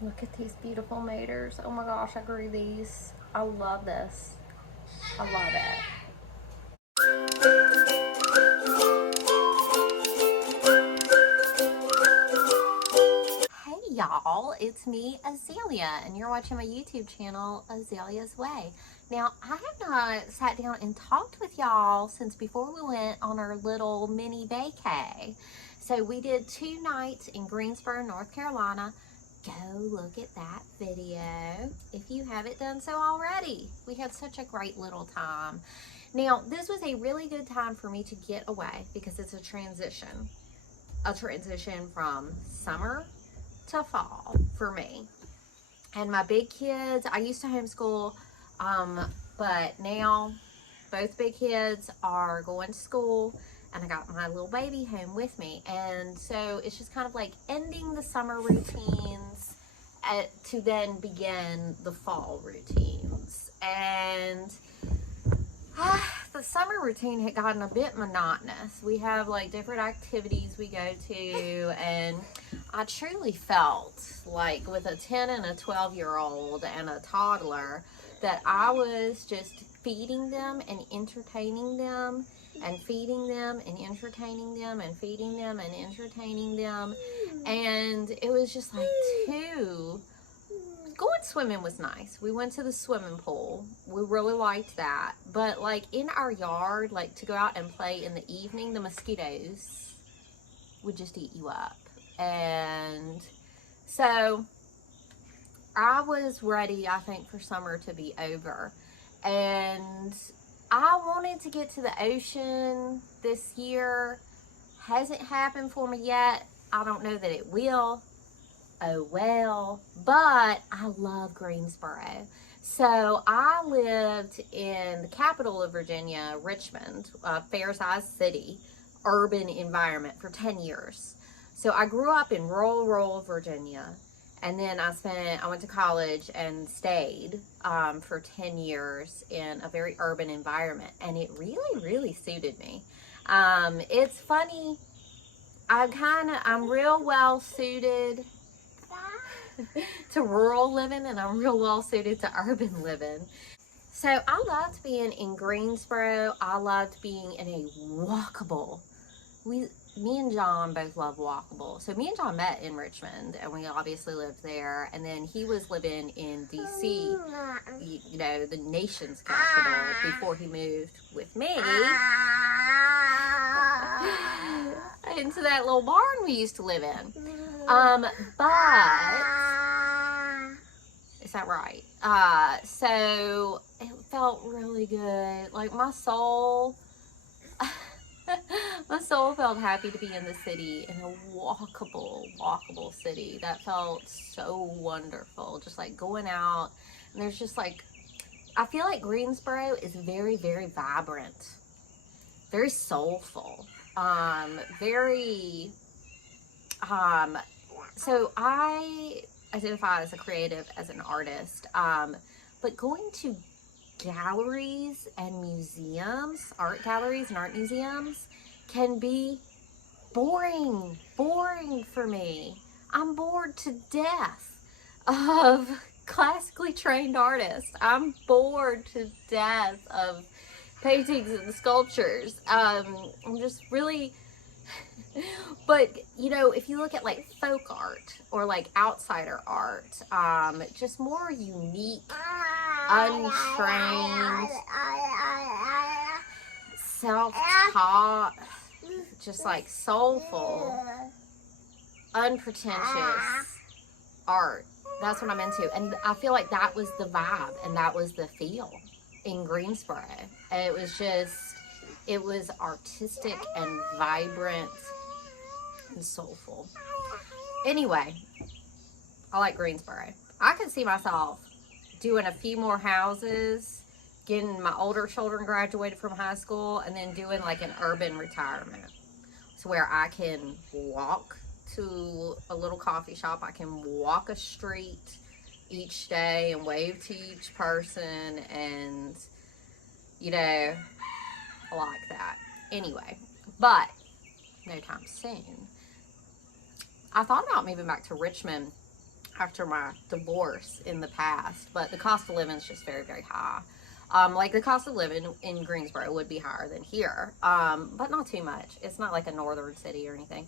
Look at these beautiful maters. Oh my gosh, I grew these. I love this. I love it. Hey y'all, it's me, Azalea, and you're watching my YouTube channel, Azalea's Way. Now, I have not sat down and talked with y'all since before we went on our little mini vacay. So we did 2 nights in Greensboro, North Carolina. Go look at that video if you haven't done so already. We had such a great little time. Now, this was a really good time for me to get away because it's a transition from summer to fall for me. And my big kids, I used to homeschool, but now both big kids are going to school, and I got my little baby home with me. And so it's just kind of like ending the summer routines to then begin the fall routines. And the summer routine had gotten a bit monotonous. We have like different activities we go to, and I truly felt like with a 10 and a 12-year-old and a toddler that I was just feeding them and entertaining them and feeding them and entertaining them and feeding them and entertaining them. And it was just like going swimming was nice. We went to the swimming pool. We really liked that. But like in our yard, like to go out and play in the evening, the mosquitoes would just eat you up. And so I was ready, I think, for summer to be over. And I wanted to get to the ocean this year. Hasn't happened for me yet. I don't know that it will. Oh well, but I love Greensboro. So I lived in the capital of Virginia, Richmond, fair-sized city, urban environment for 10 years. So I grew up in rural Virginia, and then I went to college and stayed for 10 years in a very urban environment, and it really suited me. It's funny, I'm real well suited to rural living, and I'm real well suited to urban living. So I loved being in Greensboro. I loved being in a walkable. Me and John both love walkable. So me and John met in Richmond, and we obviously lived there. And then he was living in DC, you know, the nation's capital, before he moved with me into that little barn we used to live in. But is that right? So it felt really good. Like my soul felt happy to be in the city, in a walkable city. That felt so wonderful. Just like going out, and there's just like, I feel like Greensboro is very vibrant, very soulful, so I identify as a creative, as an artist, but going to galleries and museums, art galleries and art museums, can be boring for me. I'm bored to death of classically trained artists. I'm bored to death of paintings and sculptures. I'm just really... But, you know, if you look at like folk art or like outsider art, just more unique, untrained, self-taught, just like soulful, unpretentious art. That's what I'm into. And I feel like that was the vibe and that was the feel in Greensboro. And it was artistic and vibrant and soulful. Anyway, I like Greensboro. I can see myself doing a few more houses, getting my older children graduated from high school, and then doing like an urban retirement. So where I can walk to a little coffee shop, I can walk a street each day and wave to each person, and you know, I like that. Anyway, but no time soon. I thought about moving back to Richmond after my divorce in the past, but the cost of living is just very, very high. Like the cost of living in Greensboro would be higher than here, but not too much. It's not like a northern city or anything.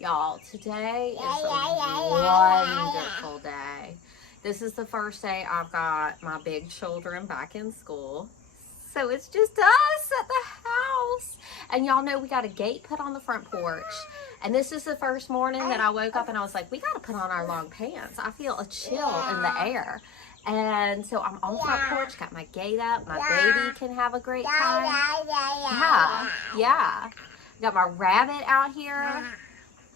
Y'all, today is a wonderful day. This is the first day I've got my big children back in school. So it's just us at the house. And y'all know we got a gate put on the front porch. And this is the first morning that I woke up and I was like, we got to put on our long pants. I feel a chill in the air. And so I'm on the front porch, got my gate up. My baby can have a great time. Yeah. Got my rabbit out here.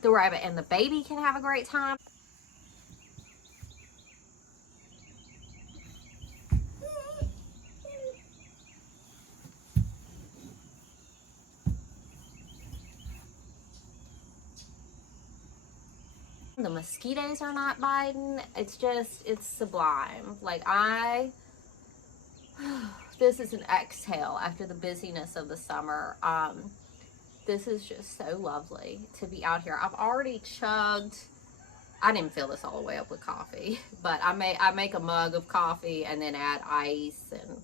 The rabbit and the baby can have a great time. The mosquitoes are not biting. It's sublime. Like this is an exhale after the busyness of the summer. This is just so lovely to be out here. I've already chugged, I didn't fill this all the way up with coffee, but I make a mug of coffee and then add ice and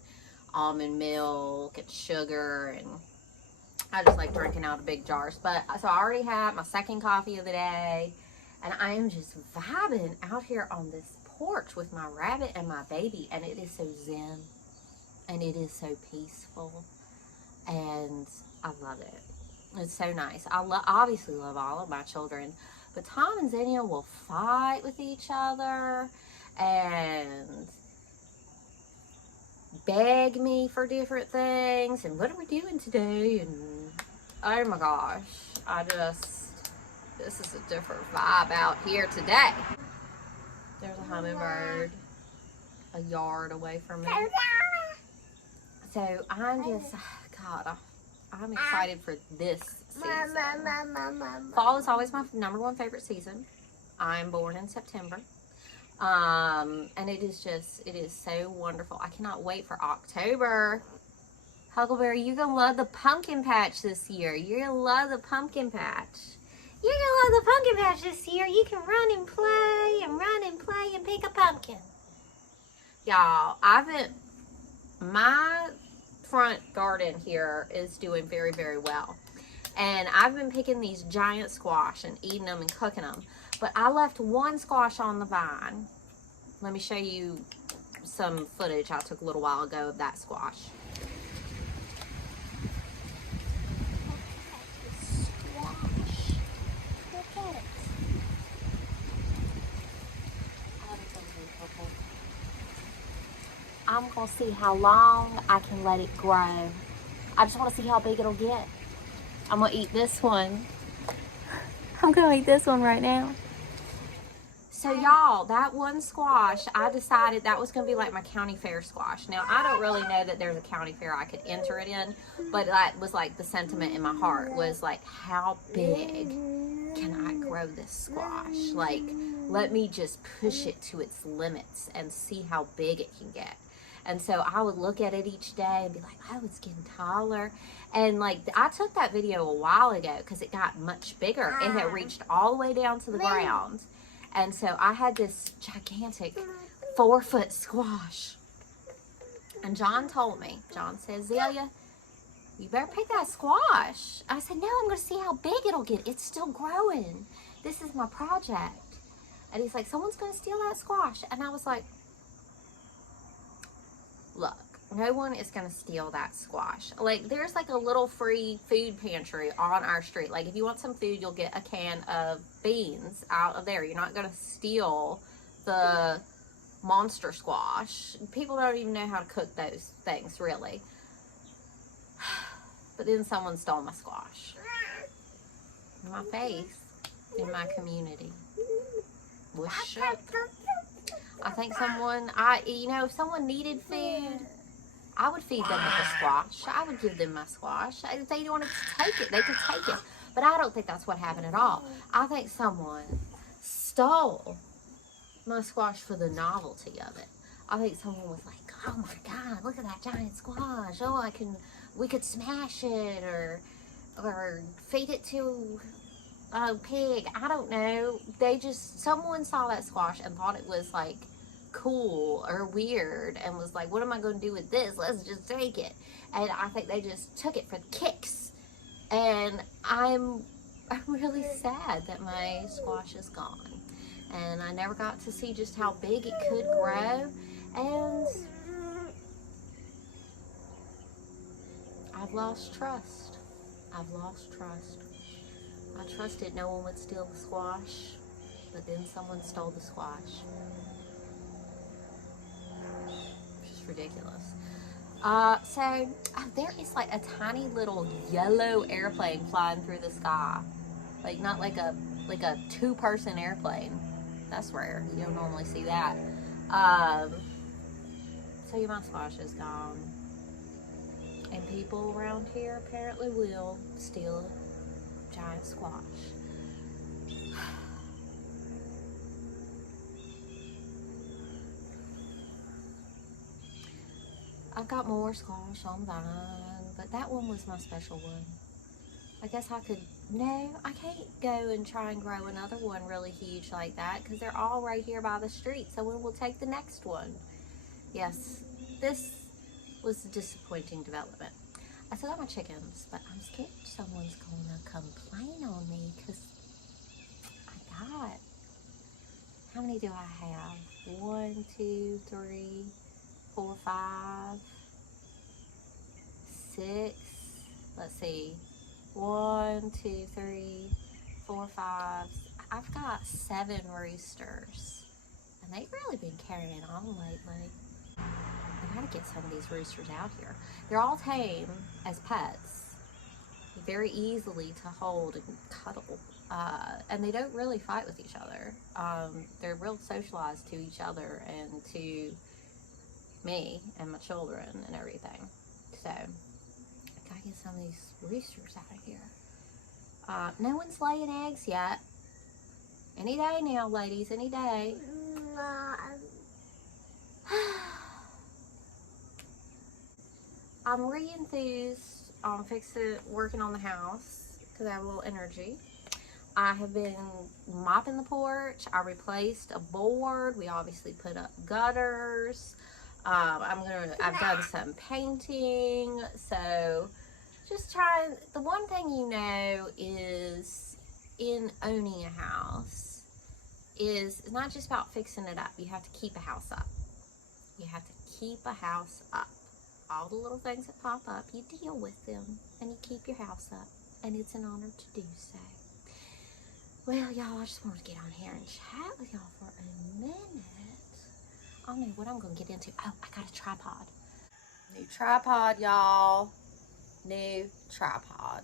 almond milk and sugar, and I just like drinking out of big jars. But so I already had my second coffee of the day. And I am just vibing out here on this porch with my rabbit and my baby. And it is so zen. And it is so peaceful. And I love it. It's so nice. I obviously love all of my children. But Tom and Xenia will fight with each other. And beg me for different things. And what are we doing today? And oh my gosh. This is a different vibe out here today. There's a hummingbird a yard away from me. So I'm just, God, I'm excited for this season. Fall is always my #1 favorite season. I'm born in September. And it is so wonderful. I cannot wait for October. Huckleberry, you're going to love the pumpkin patch this year. You're going to love the pumpkin patch. You're going to love the pumpkin patch this year. You can run and play and pick a pumpkin. Y'all, my front garden here is doing very, very well. And I've been picking these giant squash and eating them and cooking them. But I left one squash on the vine. Let me show you some footage I took a little while ago of that squash. I'm going to see how long I can let it grow. I just want to see how big it'll get. I'm going to eat this one. I'm going to eat this one right now. So y'all, that one squash, I decided that was going to be like my county fair squash. Now, I don't really know that there's a county fair I could enter it in, but that was like the sentiment in my heart was like, how big can I grow this squash? Like, let me just push it to its limits and see how big it can get. And so I would look at it each day and be like, oh, it's getting taller. And like, I took that video a while ago because it got much bigger. It had reached all the way down to the ground. And so I had this gigantic 4-foot squash. And John told me, John says, Zelia, you better pick that squash. I said, no, I'm going to see how big it'll get. It's still growing. This is my project. And he's like, someone's going to steal that squash. And I was like, look, no one is going to steal that squash. Like, there's like a little free food pantry on our street. Like, if you want some food, you'll get a can of beans out of there. You're not going to steal the monster squash. People don't even know how to cook those things, really. But then someone stole my squash. My face in my community was shook. I think someone, if someone needed food, I would feed them with a squash. I would give them my squash. If they wanted to take it, they could take it. But I don't think that's what happened at all. I think someone stole my squash for the novelty of it. I think someone was like, oh my God, look at that giant squash. Oh, we could smash it or feed it to oh, pig, I don't know. Someone saw that squash and thought it was like cool or weird and was like, what am I going to do with this? Let's just take it. And I think they just took it for the kicks. And I'm really sad that my squash is gone. And I never got to see just how big it could grow. And I've lost trust. I've lost trust. I trusted no one would steal the squash, but then someone stole the squash. Just ridiculous. So there is like a tiny little yellow airplane flying through the sky. Like not like a two-person airplane. That's rare. You don't normally see that. So yeah, my squash is gone. And people around here apparently will steal a giant squash. I've got more squash on vine, but that one was my special one. I guess I can't go and try and grow another one really huge like that because they're all right here by the street. So we'll take the next one. Yes, this was a disappointing development. I still got my chickens, but I'm scared someone's going to complain on me because how many do I have? 1, 2, 3, 4, 5, 6. Let's see. 1, 2, 3, 4, 5. I've got 7 roosters, and they've really been carrying on lately. I gotta get some of these roosters out here. They're all tame as pets, very easily to hold and cuddle, and they don't really fight with each other. They're real socialized to each other and to me and my children and everything. So gotta get some of these roosters out of here. No one's laying eggs yet. Any day now, ladies, any day. I'm re-enthused on working on the house because I have a little energy. I have been mopping the porch. I replaced a board. We obviously put up gutters. I've done some painting. So just trying. The one thing you know is in owning a house is it's not just about fixing it up. You have to keep a house up. You have to keep a house up. All the little things that pop up, you deal with them and you keep your house up, and it's an honor to do so. Well, y'all, I just wanted to get on here and chat with y'all for a minute. I don't know what I'm going to get into. Oh, I got a tripod. New tripod, y'all. New tripod.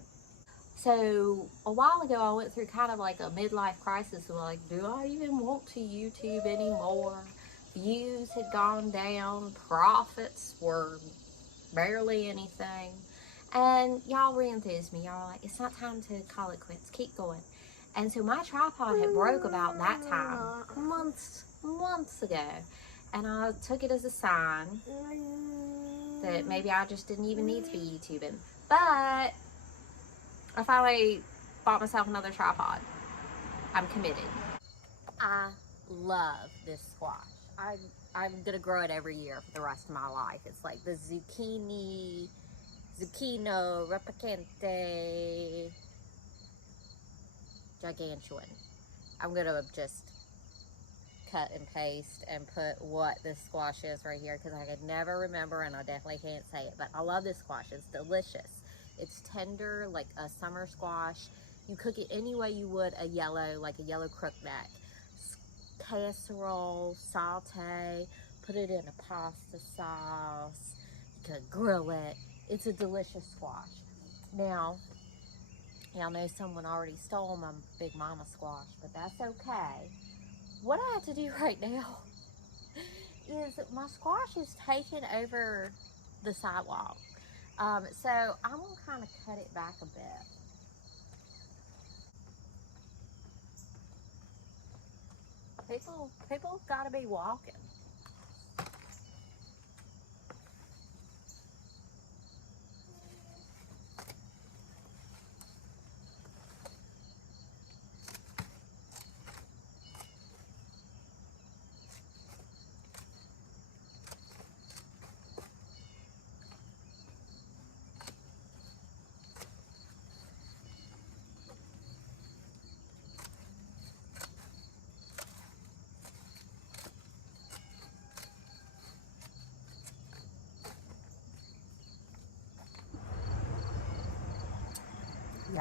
So a while ago, I went through kind of like a midlife crisis of like, do I even want to YouTube anymore? Views had gone down. Profits were barely anything. And y'all re-enthused me. Y'all were like, it's not time to call it quits. Keep going. And so my tripod had broke about that time. Months ago. And I took it as a sign that maybe I just didn't even need to be YouTubing. But I finally bought myself another tripod. I'm committed. I love this squash. I'm gonna grow it every year for the rest of my life. It's like the zucchino replicante gigantuan. I'm gonna just cut and paste and put what this squash is right here because I could never remember, and I definitely can't say it, but I love this squash. It's delicious. It's tender like a summer squash. You cook it any way you would a yellow crookneck. Casserole, saute, put it in a pasta sauce. You could grill it. It's a delicious squash. Now, y'all know someone already stole my Big Mama squash, but that's okay. What I have to do right now is my squash is taking over the sidewalk. So I'm going to kind of cut it back a bit. People gotta be walking.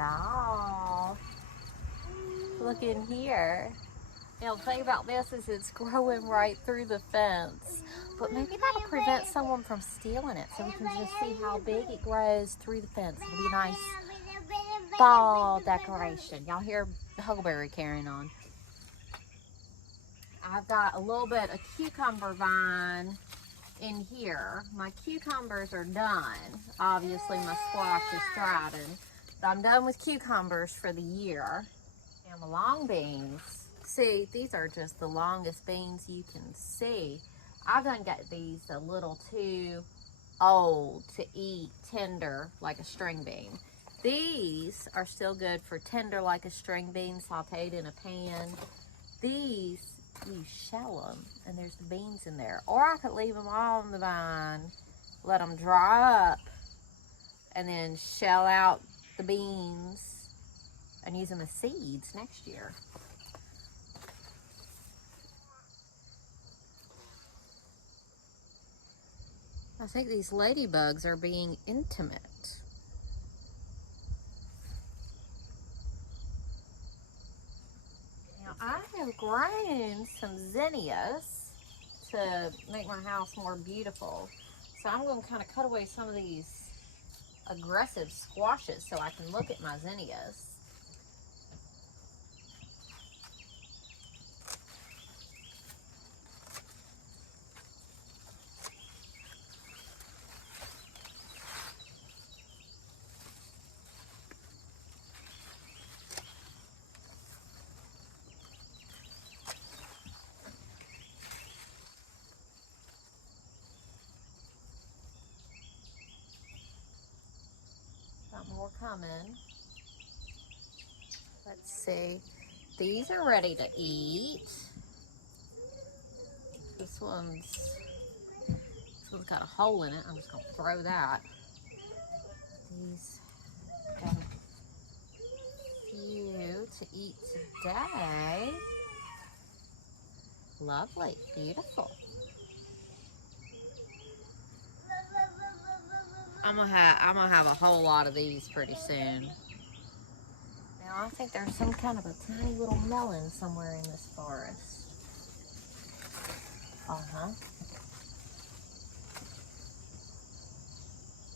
Y'all, look in here. Now the thing about this is it's growing right through the fence, but maybe that'll prevent someone from stealing it, so we can just see how big it grows through the fence. It'll be a nice fall decoration. Y'all hear Huckleberry carrying on. I've got a little bit of cucumber vine in here. My cucumbers are done. Obviously my squash is thriving, but I'm done with cucumbers for the year. And my long beans, see, these are just the longest beans you can see. I've done got these a little too old to eat tender like a string bean. These are still good for tender like a string bean, sauteed in a pan. These, you shell them, and there's the beans in there. Or I could leave them all on the vine, let them dry up, and then shell out the beans and use them as seeds next year. I think these ladybugs are being intimate. Now I have grown some zinnias to make my house more beautiful. So I'm going to kind of cut away some of these aggressive squashes so I can look at my zinnias. Got more coming. Let's see. These are ready to eat. This one's got a hole in it. I'm just gonna throw that. These got a few to eat today. Lovely, beautiful. I'm gonna have a whole lot of these pretty soon. Now I think there's some kind of a tiny little melon somewhere in this forest.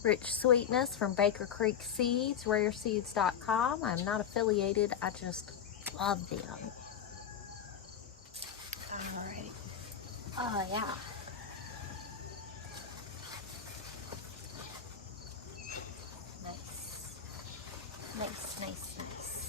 Rich sweetness from Baker Creek Seeds, rareseeds.com. I'm not affiliated, I just love them. All right. Oh yeah. Nice, nice, nice, nice.